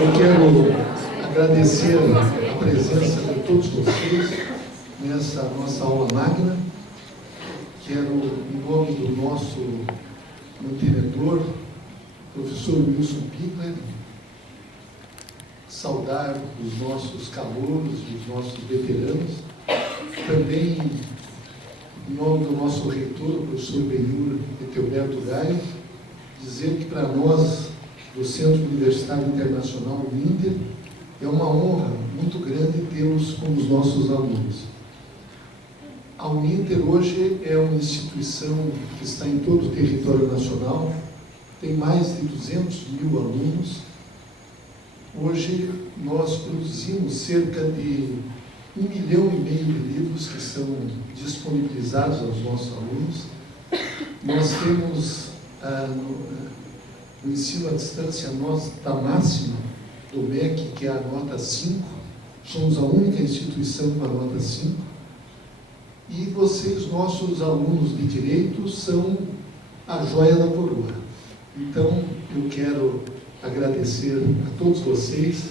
Eu quero agradecer a presença de todos vocês nessa nossa aula magna. Quero, em nome do nosso mantenedor, professor Wilson Pickler, saudar os nossos calouros e os nossos veteranos. Também, em nome do nosso reitor, o professor Benhur Etelberto Gaio, dizer que para nós, do Centro Universitário Internacional Uninter, é uma honra muito grande tê-los como os nossos alunos. A Uninter hoje é uma instituição que está em todo o território nacional, tem mais de 200 mil alunos. Hoje nós produzimos cerca de 1,5 milhão de livros que são disponibilizados aos nossos alunos. Nós temos no ensino à distância a nota máxima do MEC, que é a nota 5. Somos a única instituição com a nota 5. E vocês, nossos alunos de Direito, são a joia da coroa. Então, eu quero agradecer a todos vocês,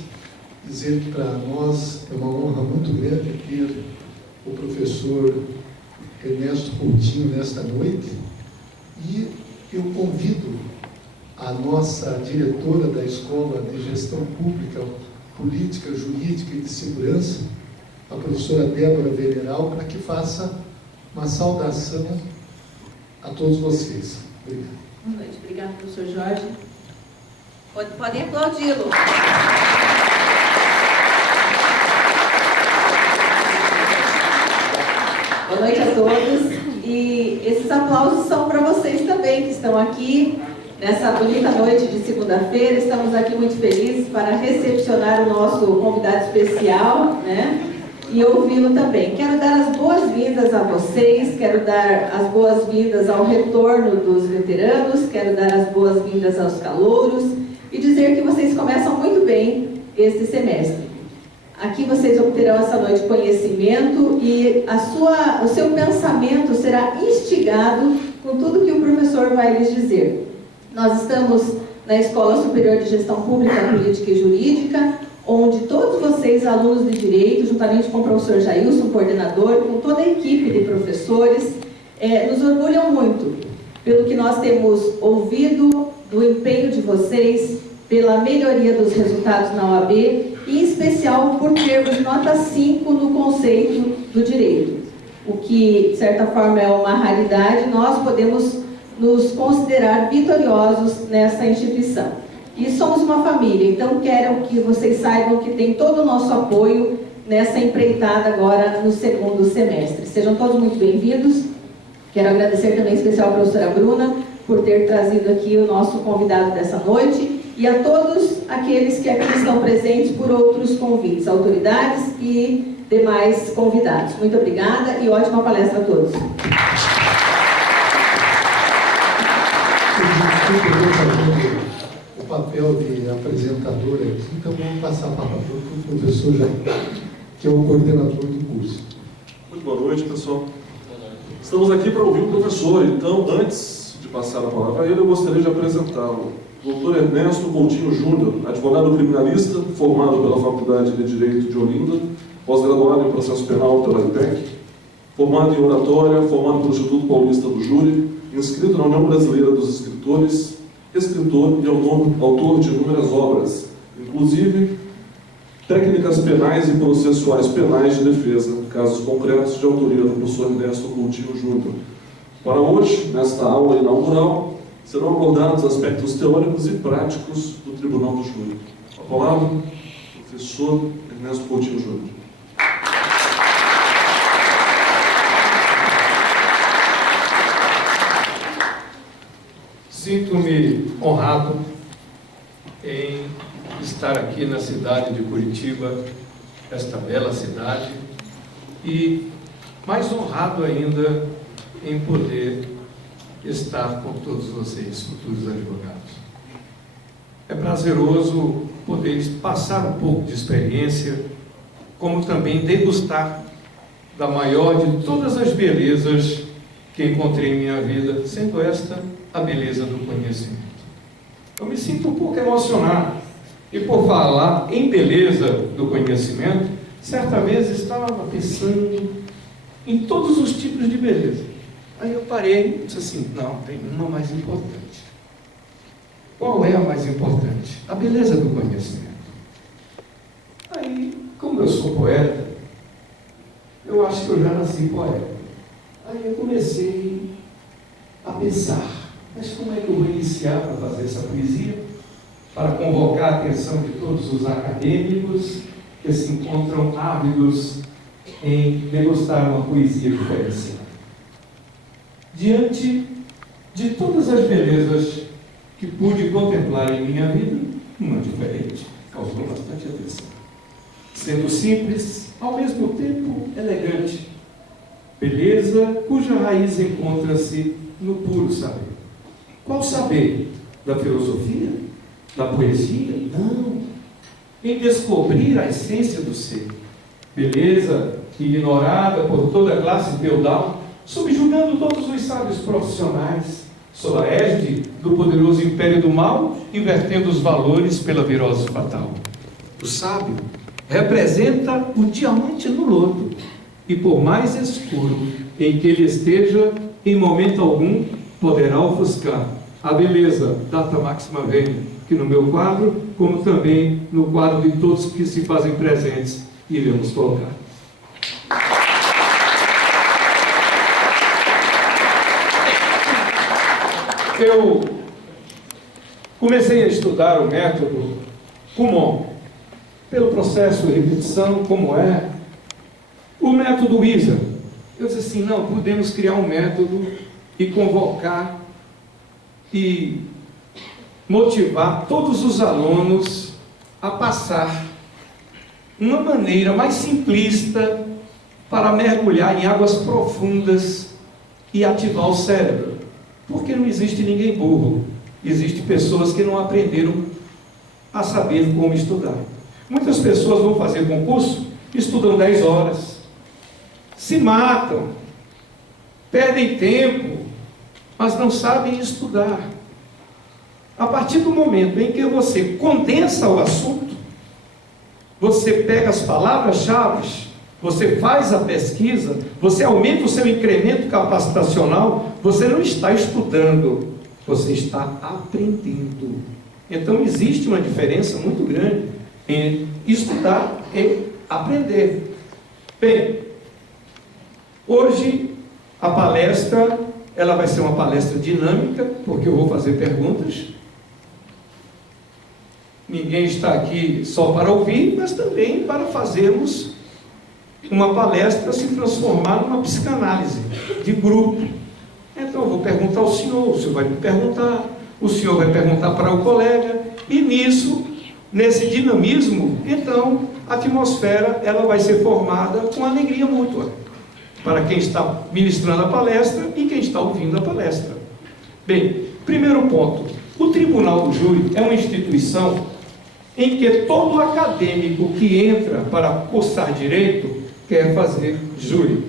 dizer que para nós é uma honra muito grande ter o professor Ernesto Coutinho nesta noite, e eu convido a nossa diretora da Escola de Gestão Pública, Política, Jurídica e de Segurança, a professora Débora Veneral, para que faça uma saudação a todos vocês. Obrigado. Boa noite. Obrigada, professor Jorge. Podem aplaudi-lo. Boa noite a todos. E esses aplausos são para vocês também, que estão aqui nessa bonita noite de segunda-feira. Estamos aqui muito felizes para recepcionar o nosso convidado especial, né? E ouvi-lo também. Quero dar as boas-vindas a vocês, quero dar as boas-vindas ao retorno dos veteranos, quero dar as boas-vindas aos calouros e dizer que vocês começam muito bem este semestre. Aqui vocês obterão essa noite conhecimento e o seu pensamento será instigado com tudo que o professor vai lhes dizer. Nós estamos na Escola Superior de Gestão Pública, Política e Jurídica, onde todos vocês, alunos de Direito, juntamente com o professor Jailson, coordenador, com toda a equipe de professores, nos orgulham muito pelo que nós temos ouvido, do empenho de vocês, pela melhoria dos resultados na OAB, e em especial por termos nota 5 no conceito do direito. O que, de certa forma, é uma raridade, nós podemos nos considerar vitoriosos nessa instituição. E somos uma família, então quero que vocês saibam que tem todo o nosso apoio nessa empreitada agora no segundo semestre. Sejam todos muito bem-vindos. Quero agradecer também em especial a professora Bruna por ter trazido aqui o nosso convidado dessa noite e a todos aqueles que aqui estão presentes por outros convites, autoridades e demais convidados. Muito obrigada e ótima palestra a todos. O papel de apresentador aqui, então vamos passar a palavra para o professor Jair, que é o coordenador do curso. Muito boa noite, pessoal. Estamos aqui para ouvir o professor, então, antes de passar a palavra a ele, eu gostaria de apresentá-lo. Dr. Ernesto Coutinho Júnior, advogado criminalista, formado pela Faculdade de Direito de Olinda, pós-graduado em Processo Penal pela IPEC, formado em Oratória, formado pelo Instituto Paulista do Júri, inscrito na União Brasileira dos Escritores, escritor e autor de inúmeras obras, inclusive Técnicas Penais e Processuais Penais de Defesa, casos concretos de autoria do professor Ernesto Coutinho Júnior. Para hoje, nesta aula inaugural, serão abordados aspectos teóricos e práticos do Tribunal do Júri. A palavra, professor Ernesto Coutinho Júnior. Sinto-me honrado em estar aqui na cidade de Curitiba, esta bela cidade, e mais honrado ainda em poder estar com todos vocês, futuros advogados. É prazeroso poder passar um pouco de experiência, como também degustar da maior de todas as belezas que encontrei em minha vida, sendo esta a beleza do conhecimento. Eu me sinto um pouco emocionado E por falar em beleza do conhecimento, certa vez estava pensando em todos os tipos de beleza. Aí eu parei e disse assim, não, tem uma mais importante. Qual é a mais importante? A beleza do conhecimento. Aí, como eu sou poeta, eu acho que eu já nasci poeta. Aí eu comecei a pensar, mas como é que eu vou iniciar para fazer essa poesia? Para convocar a atenção de todos os acadêmicos que se encontram ávidos em degustar uma poesia diferenciada. Diante de todas as belezas que pude contemplar em minha vida, uma diferente causou bastante atenção. Sendo simples, ao mesmo tempo elegante. Beleza cuja raiz encontra-se no puro saber. Qual saber? Da filosofia? Da poesia? Não. Em descobrir a essência do ser. Beleza ignorada por toda a classe feudal, subjugando todos os sábios profissionais, sob a égide do poderoso império do mal, invertendo os valores pela virose fatal. O sábio representa o diamante no lodo, e por mais escuro em que ele esteja, em momento algum poderá ofuscar a beleza data máxima vem, que no meu quadro, como também no quadro de todos que se fazem presentes, iremos colocar. Eu comecei a estudar o método Kumon, pelo processo de repetição, como é o método ISA. Eu disse assim, não, podemos criar um método e convocar e motivar todos os alunos a passar uma maneira mais simplista para mergulhar em águas profundas e ativar o cérebro. Porque não existe ninguém burro. Existem pessoas que não aprenderam a saber como estudar. Muitas pessoas vão fazer concurso, estudam 10 horas, se matam, perdem tempo, mas não sabem estudar. A partir do momento em que você condensa o assunto, você pega as palavras-chave, você faz a pesquisa, você aumenta o seu incremento capacitacional, você não está estudando, você está aprendendo. Então existe uma diferença muito grande em estudar e aprender. Bem, hoje a palestra, ela vai ser uma palestra dinâmica, porque eu vou fazer perguntas. Ninguém está aqui só para ouvir, mas também para fazermos uma palestra se transformar numa psicanálise de grupo. Então eu vou perguntar ao senhor, o senhor vai me perguntar, o senhor vai perguntar para o colega, e nisso, nesse dinamismo, então a atmosfera ela vai ser formada com alegria mútua, para quem está ministrando a palestra e quem está ouvindo a palestra. Bem, primeiro ponto, o Tribunal do Júri é uma instituição em que todo acadêmico que entra para cursar direito quer fazer júri.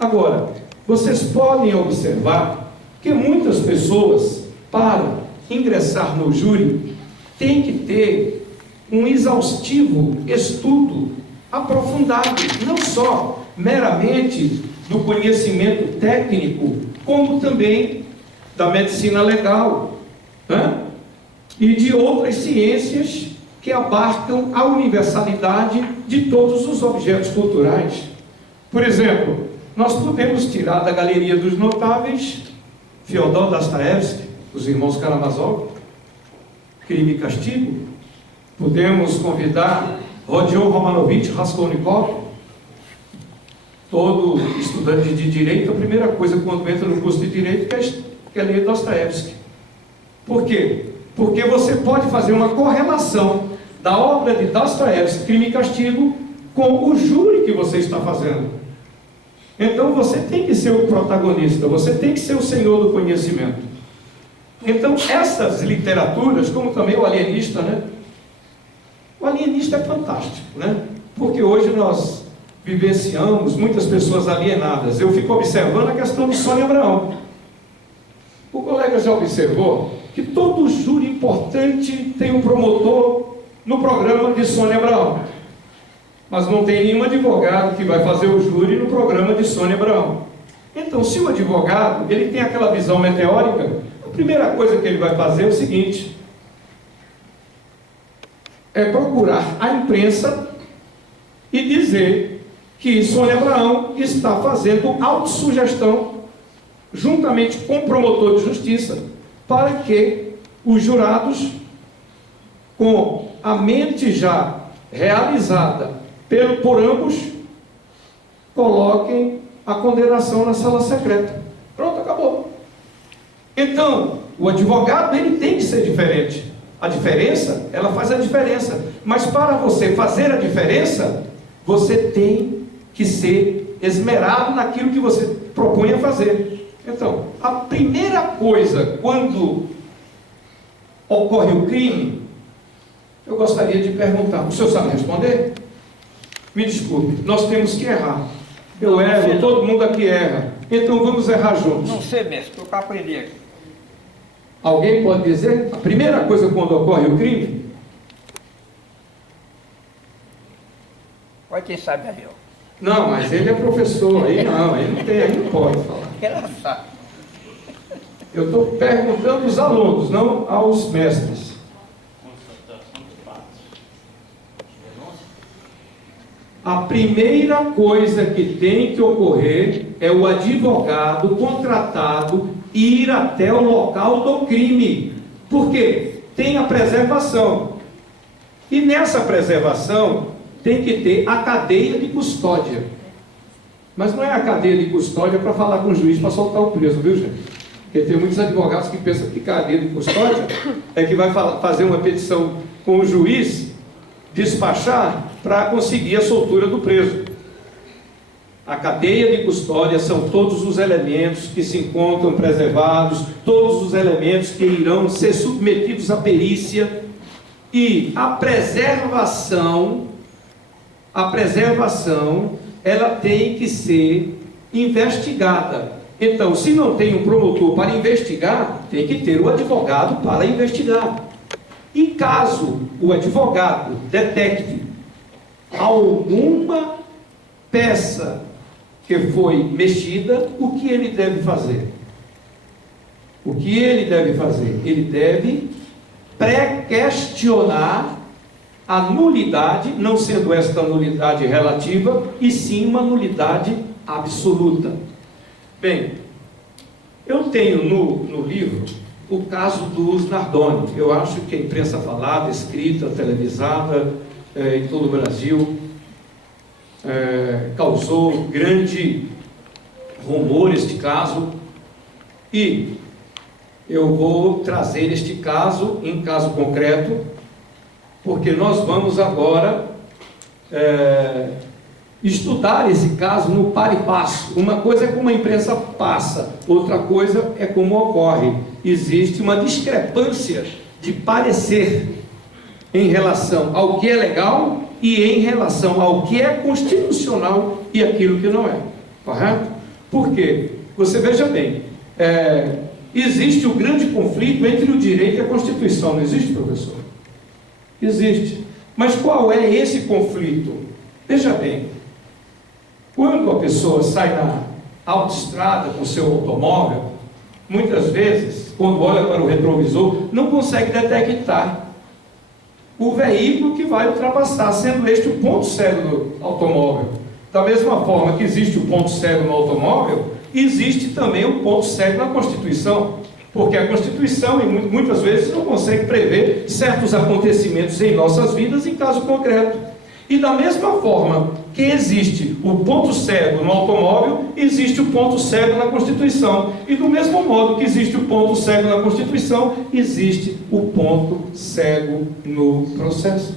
Agora, vocês podem observar que muitas pessoas, para ingressar no júri, têm que ter um exaustivo estudo aprofundado, não só meramente do conhecimento técnico, como também da medicina legal, né? E de outras ciências que abarcam a universalidade de todos os objetos culturais. Por exemplo, nós podemos tirar da galeria dos notáveis Fyodor Dostoiévski, os irmãos Karamazov, Crime e Castigo. Podemos convidar Rodion Romanovich Raskolnikov. Todo estudante de direito, a primeira coisa quando entra no curso de direito é ler Dostoiévski. Por quê? Porque você pode fazer uma correlação da obra de Dostoiévski, Crime e Castigo, com o júri que você está fazendo. Então você tem que ser o protagonista, você tem que ser o senhor do conhecimento. Então essas literaturas, como também o alienista, né? O alienista é fantástico, né? Porque hoje nós vivenciamos muitas pessoas alienadas. Eu fico observando a questão do Sônia Abraão. O colega já observou que todo júri importante tem um promotor no programa de Sônia Abraão. Mas não tem nenhum advogado que vai fazer o júri no programa de Sônia Abraão. Então, se o advogado ele tem aquela visão meteórica, a primeira coisa que ele vai fazer é o seguinte: é procurar a imprensa e dizer que Sônia Abraão está fazendo autossugestão, juntamente com o promotor de justiça, para que os jurados, com a mente já realizada por ambos, coloquem a condenação na sala secreta. Pronto, acabou. Então, o advogado ele tem que ser diferente. A diferença, ela faz a diferença. Mas para você fazer a diferença, você tem que ser esmerado naquilo que você propõe a fazer. Então, a primeira coisa, quando ocorre o crime, eu gostaria de perguntar: o senhor sabe responder? Me desculpe, nós temos que errar. Eu erro, todo mundo aqui erra. Então vamos errar juntos. Não sei mesmo, eu aprendi aqui. Alguém pode dizer a primeira coisa quando ocorre o crime? Olha quem sabe aí, ó. Não, mas ele é professor, aí não pode falar. Ela sabe. Eu estou perguntando aos alunos, não aos mestres. A primeira coisa que tem que ocorrer é o advogado contratado ir até o local do crime. Por quê? Tem a preservação. E nessa preservação tem que ter a cadeia de custódia. Mas não é a cadeia de custódia para falar com o juiz para soltar o preso, viu, gente? Porque tem muitos advogados que pensam que cadeia de custódia é que vai fazer uma petição com o juiz, despachar para conseguir a soltura do preso. A cadeia de custódia são todos os elementos que se encontram preservados, todos os elementos que irão ser submetidos à perícia, e a preservação, ela tem que ser investigada. Então, se não tem um promotor para investigar, tem que ter o advogado para investigar. E caso o advogado detecte alguma peça que foi mexida, o que ele deve fazer? O que ele deve fazer? Ele deve pré-questionar a nulidade, não sendo esta nulidade relativa, e sim uma nulidade absoluta. Bem, eu tenho no livro o caso dos Nardoni. Eu acho que a imprensa falada, escrita, televisada, em todo o Brasil, causou grande rumor este caso, e eu vou trazer este caso em caso concreto, porque nós vamos agora estudar esse caso no par e passo. Uma coisa é como a imprensa passa, outra coisa é como ocorre. Existe uma discrepância de parecer em relação ao que é legal e em relação ao que é constitucional e aquilo que não é. Correto? Por quê? Você veja bem, existe o grande conflito entre o direito e a Constituição, não existe, professor? Existe. Mas qual é esse conflito? Veja bem, quando a pessoa sai na autoestrada com seu automóvel, muitas vezes, quando olha para o retrovisor, não consegue detectar o veículo que vai ultrapassar, sendo este o ponto cego do automóvel. Da mesma forma que existe o ponto cego no automóvel, existe também o ponto cego na Constituição, porque a Constituição, muitas vezes, não consegue prever certos acontecimentos em nossas vidas em caso concreto. E da mesma forma que existe o ponto cego no automóvel, existe o ponto cego na Constituição. E do mesmo modo que existe o ponto cego na Constituição, existe o ponto cego no processo.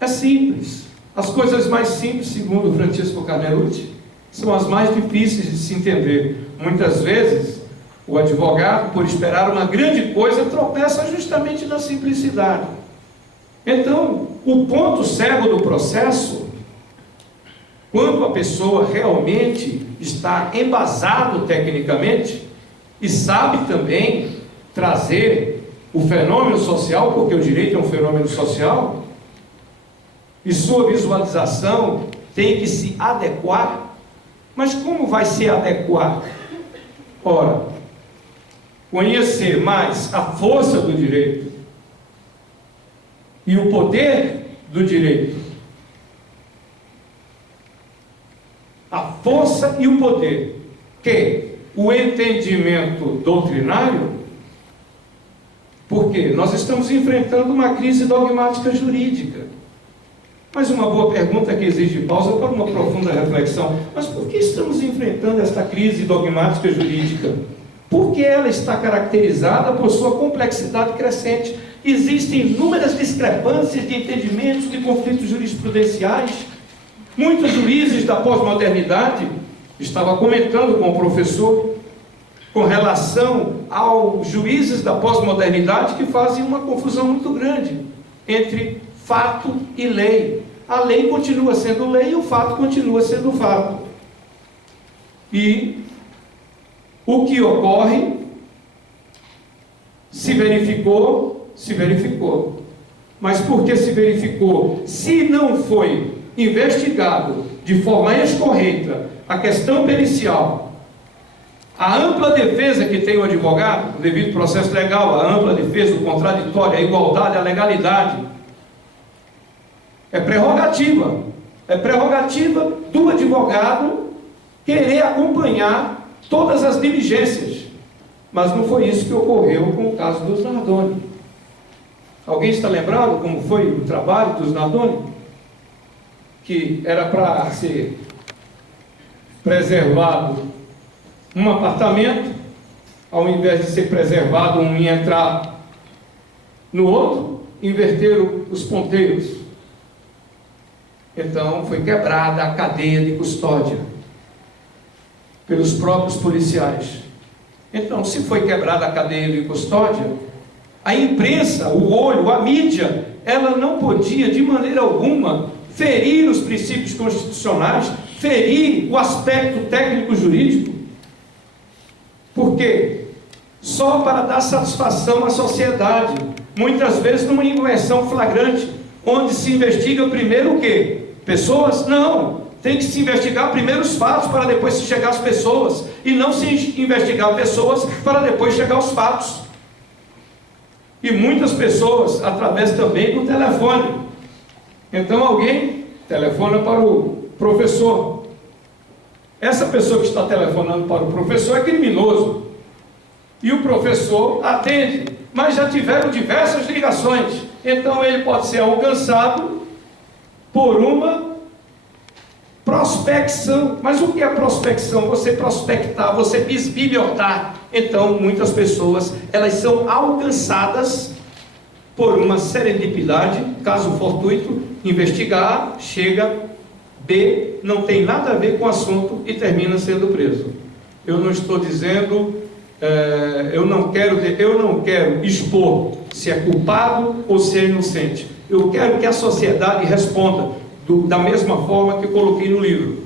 É simples. As coisas mais simples, segundo Francisco Carnelucci, são as mais difíceis de se entender. Muitas vezes, o advogado, por esperar uma grande coisa, tropeça justamente na simplicidade. Então, o ponto cego do processo, quando a pessoa realmente está embasado tecnicamente e sabe também trazer o fenômeno social, porque o direito é um fenômeno social, e sua visualização tem que se adequar. Mas como vai se adequar? Ora, conhecer mais a força do direito e o poder do direito. A força e o poder, que o entendimento doutrinário, porque nós estamos enfrentando uma crise dogmática jurídica. Mas uma boa pergunta que exige pausa para uma profunda reflexão. Mas por que estamos enfrentando esta crise dogmática jurídica? Porque ela está caracterizada por sua complexidade crescente. Existem inúmeras discrepâncias de entendimentos, de conflitos jurisprudenciais. Muitos juízes da pós-modernidade, estava comentando com o professor, com relação aos juízes da pós-modernidade que fazem uma confusão muito grande entre fato e lei. A lei continua sendo lei e o fato continua sendo fato. E o que ocorre, se verificou. Mas por que se verificou? Se não foi investigado de forma escorreita a questão pericial, a ampla defesa que tem o advogado, o devido processo legal, a ampla defesa, o contraditório, a igualdade, a legalidade, é prerrogativa do advogado querer acompanhar todas as diligências. Mas não foi isso que ocorreu com o caso dos Nardoni. Alguém está lembrado como foi o trabalho dos Nardoni? Que era para ser preservado um apartamento, ao invés de ser preservado um ia entrar no outro, inverteram os ponteiros. Então foi quebrada a cadeia de custódia pelos próprios policiais. Então, se foi quebrada a cadeia de custódia, a imprensa, o olho, a mídia, ela não podia de maneira alguma ferir os princípios constitucionais, ferir o aspecto técnico-jurídico. Por quê? Só para dar satisfação à sociedade, muitas vezes numa inversão flagrante, onde se investiga primeiro o quê? Pessoas? Não, tem que se investigar primeiro os fatos para depois se chegar às pessoas, e não se investigar pessoas para depois chegar aos fatos. E muitas pessoas através também do telefone. Então alguém telefona para o professor. Essa pessoa que está telefonando para o professor é criminoso. E o professor atende, mas já tiveram diversas ligações. Então ele pode ser alcançado por uma prospecção. Mas o que é prospecção? Você prospectar, você bisbilhotar. Então muitas pessoas, elas são alcançadas por uma serendipidade, caso fortuito, investigar, chega, B, não tem nada a ver com o assunto e termina sendo preso. Eu não estou dizendo, eu não quero expor se é culpado ou se é inocente. Eu quero que a sociedade responda da mesma forma que eu coloquei no livro.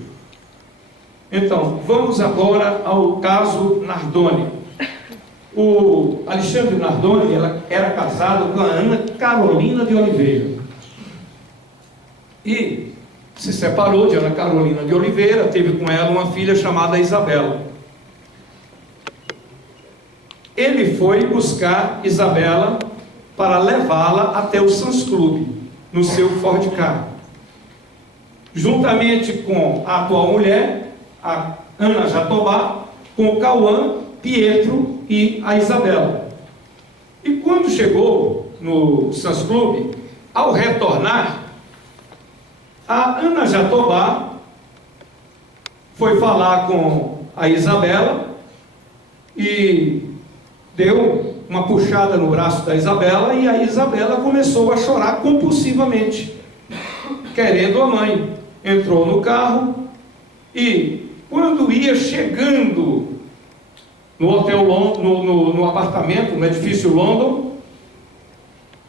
Então, vamos agora ao caso Nardoni. O Alexandre Nardoni era casado com a Ana Carolina de Oliveira. E se separou de Ana Carolina de Oliveira, teve com ela uma filha chamada Isabela. Ele foi buscar Isabela para levá-la até o Sans Club, no seu Ford Ka. Juntamente com a atual mulher, a Ana Jatobá, com o Cauã, Pietro e a Isabela. E quando chegou no Sans Club, ao retornar, a Ana Jatobá foi falar com a Isabela e deu uma puxada no braço da Isabela, e a Isabela começou a chorar compulsivamente, querendo a mãe. Entrou no carro e, quando ia chegando no hotel, no apartamento, no edifício London,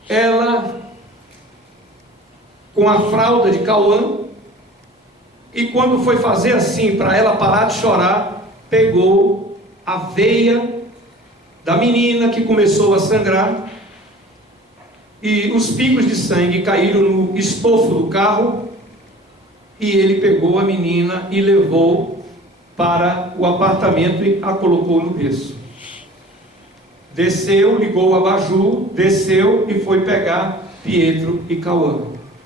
ela, com a fralda de Cauã, e quando foi fazer assim para ela parar de chorar, pegou a veia da menina que começou a sangrar e os pingos de sangue caíram no estofo do carro, e ele pegou a menina e levou para o apartamento e a colocou no berço. Desceu, ligou o abajur, desceu e foi pegar Pietro e Cauã.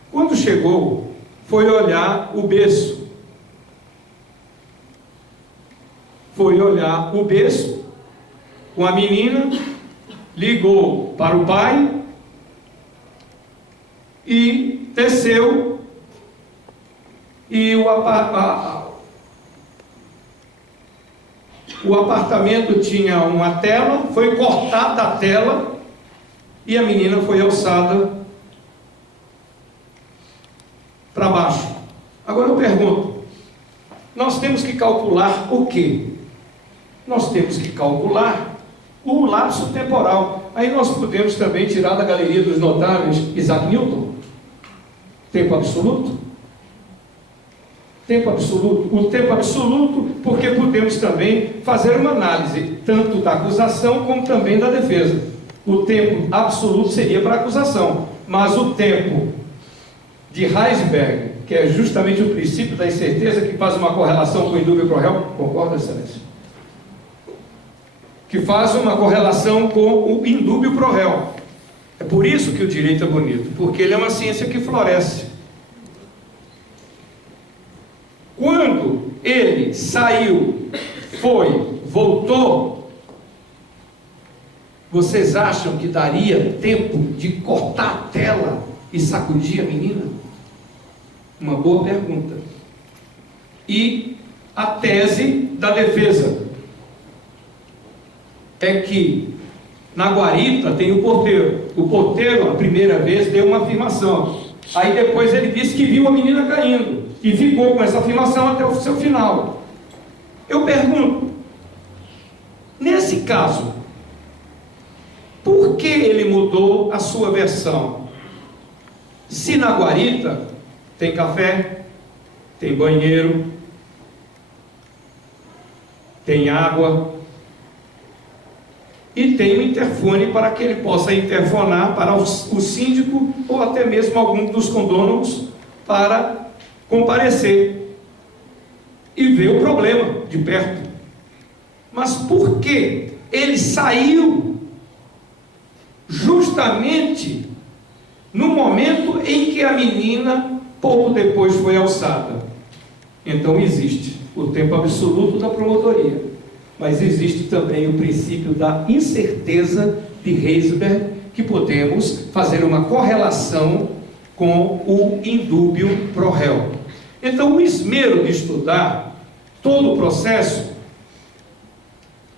Quando chegou, foi olhar o berço. Foi olhar o berço com a menina, ligou para o pai e desceu, e o apartamento tinha uma tela, foi cortada a tela e a menina foi alçada para baixo. Agora eu pergunto, nós temos que calcular o quê? Nós temos que calcular o lapso temporal. Aí nós podemos também tirar da galeria dos notáveis Isaac Newton. Tempo absoluto? Tempo absoluto. O tempo absoluto, porque podemos também fazer uma análise, tanto da acusação como também da defesa. O tempo absoluto seria para a acusação, mas o tempo de Heisenberg, que é justamente o princípio da incerteza, que faz uma correlação com o indúbio pro réu, concorda, excelência? Que faz uma correlação com o indúbio pro réu. É por isso que o direito é bonito, porque ele é uma ciência que floresce. Quando ele saiu, foi, voltou, vocês acham que daria tempo de cortar a tela e sacudir a menina? Uma boa pergunta. E a tese da defesa é que na guarita tem o porteiro. O porteiro, a primeira vez, deu uma afirmação. Aí depois ele disse que viu a menina caindo e ficou com essa afirmação até o seu final. Eu pergunto, nesse caso, por que ele mudou a sua versão? Se na guarita tem café, tem banheiro, tem água e tem um interfone para que ele possa interfonar para o síndico ou até mesmo algum dos condôminos para comparecer e ver o problema de perto. Mas por que ele saiu justamente no momento em que a menina pouco depois foi alçada? Então existe o tempo absoluto da promotoria, mas existe também o princípio da incerteza de Heisenberg, que podemos fazer uma correlação com o indúbio pro réu. Então o esmero de estudar todo o processo,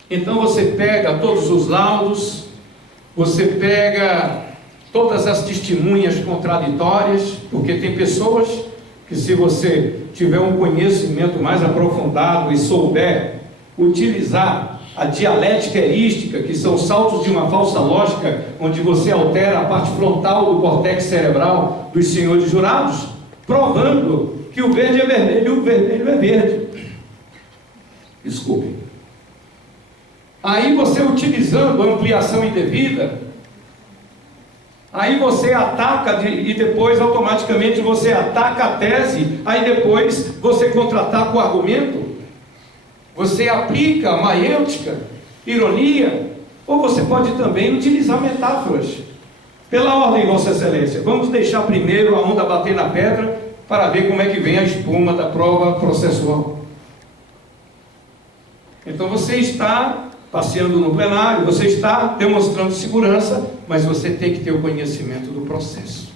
então você pega todos os laudos, você pega todas as testemunhas contraditórias, porque tem pessoas que, se você tiver um conhecimento mais aprofundado e souber utilizar a dialética erística, que são saltos de uma falsa lógica, onde você altera a parte frontal do córtex cerebral dos senhores jurados, provando que o verde é vermelho e o vermelho é verde. Desculpem. Aí você, utilizando a ampliação indevida, aí você ataca e depois automaticamente você ataca a tese, aí depois você contra-ataca o argumento, você aplica a maiêutica, ironia, ou você pode também utilizar metáforas. Pela ordem, Vossa Excelência, vamos deixar primeiro a onda bater na pedra para ver como é que vem a espuma da prova processual. Então você está passeando no plenário, você está demonstrando segurança, mas você tem que ter o conhecimento do processo.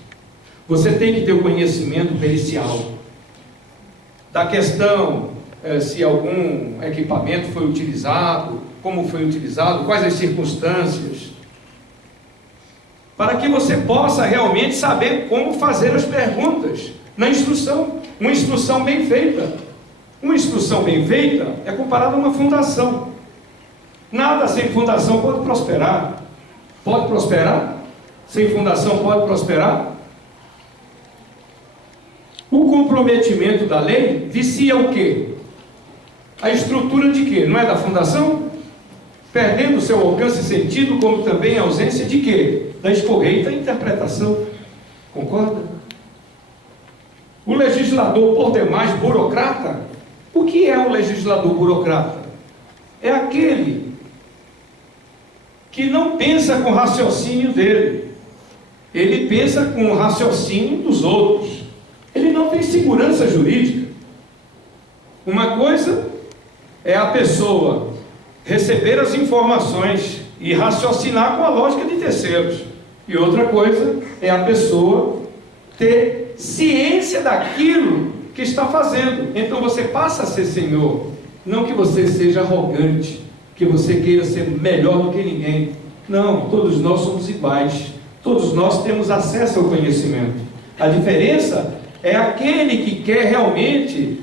Você tem que ter o conhecimento pericial da questão, se algum equipamento foi utilizado, como foi utilizado, quais as circunstâncias, para que você possa realmente saber como fazer as perguntas na instrução. Uma instrução bem feita. Uma instrução bem feita é comparada a uma fundação. Nada sem fundação pode prosperar. Pode prosperar? Sem fundação pode prosperar? O comprometimento da lei vicia o quê? A estrutura de quê? Não é da fundação? perdendo seu alcance e sentido, como também a ausência de quê? Da escorreita interpretação. Concorda? O legislador, por demais, burocrata. O que é um legislador burocrata? É aquele que não pensa com o raciocínio dele. Ele pensa com o raciocínio dos outros. Ele não tem segurança jurídica. Uma coisa é a pessoa receber as informações e raciocinar com a lógica de terceiros. E outra coisa é a pessoa ter ciência daquilo que está fazendo. Então você passa a ser senhor. Não que você seja arrogante, que você queira ser melhor do que ninguém. Não, todos nós somos iguais. Todos nós temos acesso ao conhecimento. A diferença é aquele que quer realmente